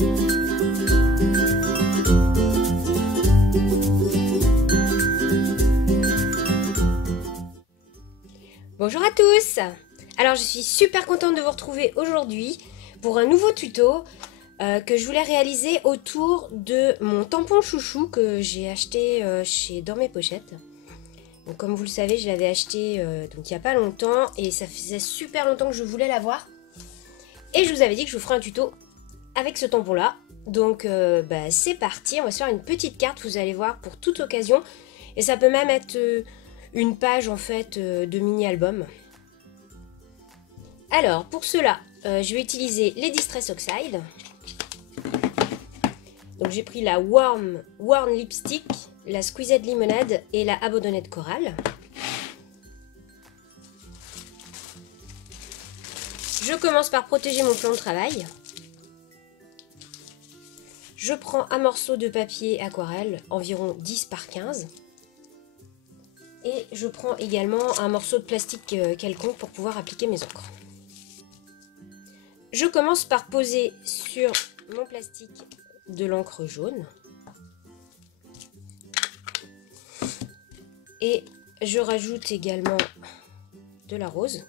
Bonjour à tous! Alors je suis super contente de vous retrouver aujourd'hui pour un nouveau tuto que je voulais réaliser autour de mon tampon chouchou que j'ai acheté chez Dans mes pochettes. Donc comme vous le savez, je l'avais acheté donc il n'y a pas longtemps et ça faisait super longtemps que je voulais l'avoir. Et je vous avais dit que je vous ferai un tuto avec ce tampon là. Donc c'est parti, on va se faire une petite carte, vous allez voir, pour toute occasion. Et ça peut même être une page en fait de mini-album. Alors pour cela, je vais utiliser les Distress Oxide. Donc j'ai pris la Warm Lipstick, la Squeezed Lemonade et la Abandonned Coral. Je commence par protéger mon plan de travail. Je prends un morceau de papier aquarelle, environ 10 par 15. Et je prends également un morceau de plastique quelconque pour pouvoir appliquer mes encres. Je commence par poser sur mon plastique de l'encre jaune. Et je rajoute également de la rose.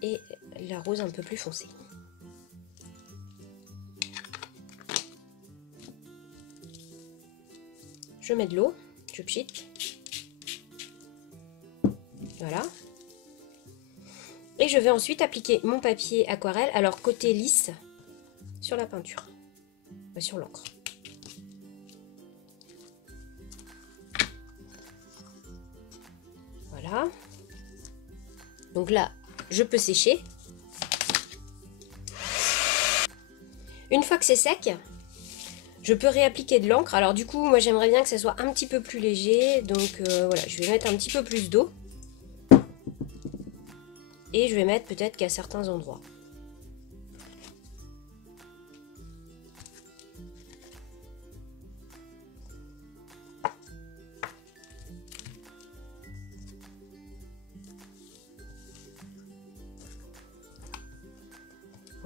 Et la rose un peu plus foncée. Je mets de l'eau, je pchite. Voilà. Et je vais ensuite appliquer mon papier aquarelle, alors côté lisse, sur la peinture, sur l'encre. Voilà. Donc là, je peux sécher. Une fois que c'est sec, je peux réappliquer de l'encre. Alors du coup, moi j'aimerais bien que ça soit un petit peu plus léger. Donc voilà, je vais mettre un petit peu plus d'eau. Et je vais mettre peut-être qu'à certains endroits.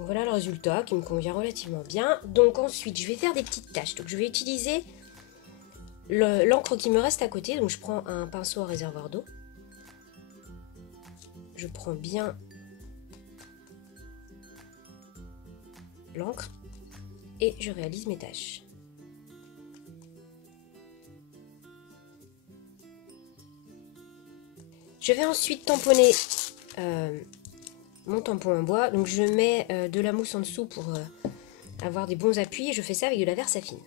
Voilà le résultat qui me convient relativement bien. Donc ensuite, je vais faire des petites taches. Donc je vais utiliser l'encre qui me reste à côté. Donc je prends un pinceau à réservoir d'eau. Je prends bien l'encre et je réalise mes taches. Je vais ensuite tamponner mon tampon en bois. Donc je mets de la mousse en dessous pour avoir des bons appuis. Et je fais ça avec de la Versafine.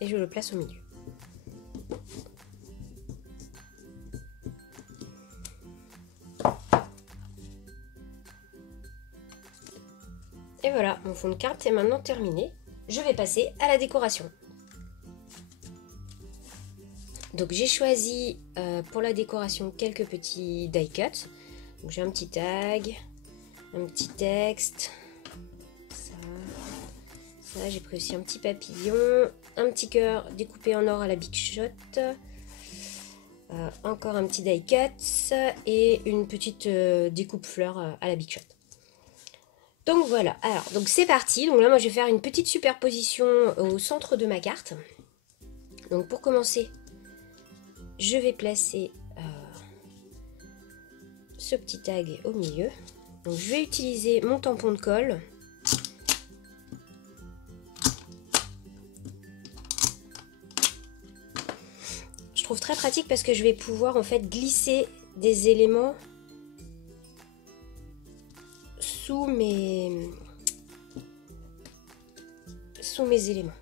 Et je le place au milieu. Et voilà, mon fond de carte est maintenant terminé. Je vais passer à la décoration. Donc j'ai choisi pour la décoration quelques petits die cuts. Donc j'ai un petit tag, un petit texte, ça j'ai pris aussi un petit papillon, un petit cœur découpé en or à la Big Shot, encore un petit die cut et une petite découpe fleur à la Big Shot. Donc voilà, alors donc c'est parti. Donc là moi je vais faire une petite superposition au centre de ma carte. Donc pour commencer, je vais placer ce petit tag au milieu. Donc je vais utiliser mon tampon de colle. Je trouve très pratique parce que je vais pouvoir en fait glisser des éléments sous mes éléments.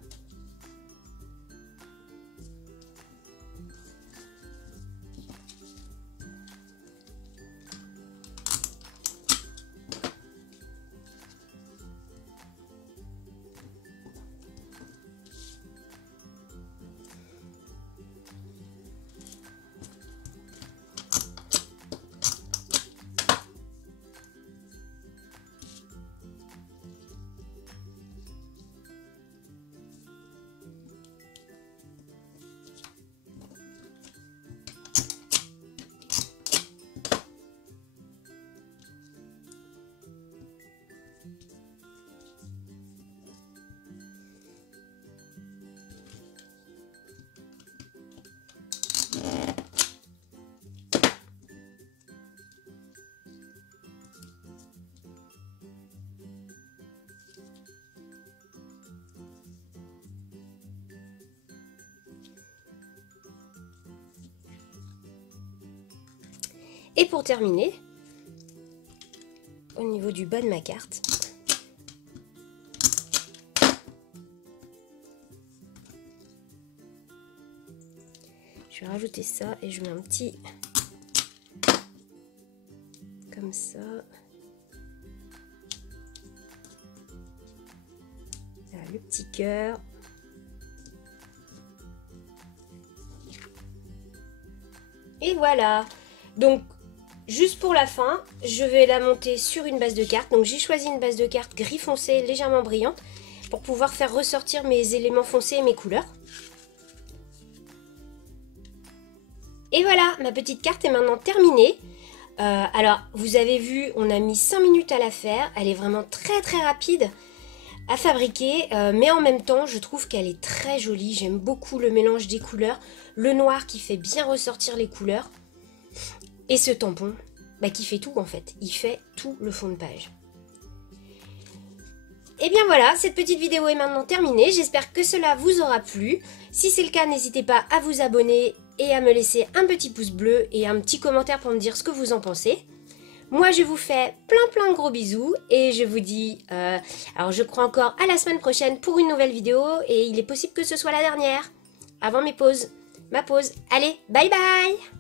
Et pour terminer, au niveau du bas de ma carte, je vais rajouter ça et je mets un petit comme ça. Là, le petit cœur. Et voilà. Donc, juste pour la fin, je vais la monter sur une base de carte. Donc, j'ai choisi une base de carte gris foncé, légèrement brillante, pour pouvoir faire ressortir mes éléments foncés et mes couleurs. Et voilà, ma petite carte est maintenant terminée. Alors, vous avez vu, on a mis 5 minutes à la faire. Elle est vraiment très très rapide à fabriquer. Mais en même temps, je trouve qu'elle est très jolie. J'aime beaucoup le mélange des couleurs. Le noir qui fait bien ressortir les couleurs. Et ce tampon, qui fait tout en fait. Il fait tout le fond de page. Et bien voilà, cette petite vidéo est maintenant terminée. J'espère que cela vous aura plu. Si c'est le cas, n'hésitez pas à vous abonner et à me laisser un petit pouce bleu et un petit commentaire pour me dire ce que vous en pensez. Moi, je vous fais plein de gros bisous et je vous dis, alors je crois encore à la semaine prochaine pour une nouvelle vidéo et il est possible que ce soit la dernière, avant ma pause. Allez, bye bye!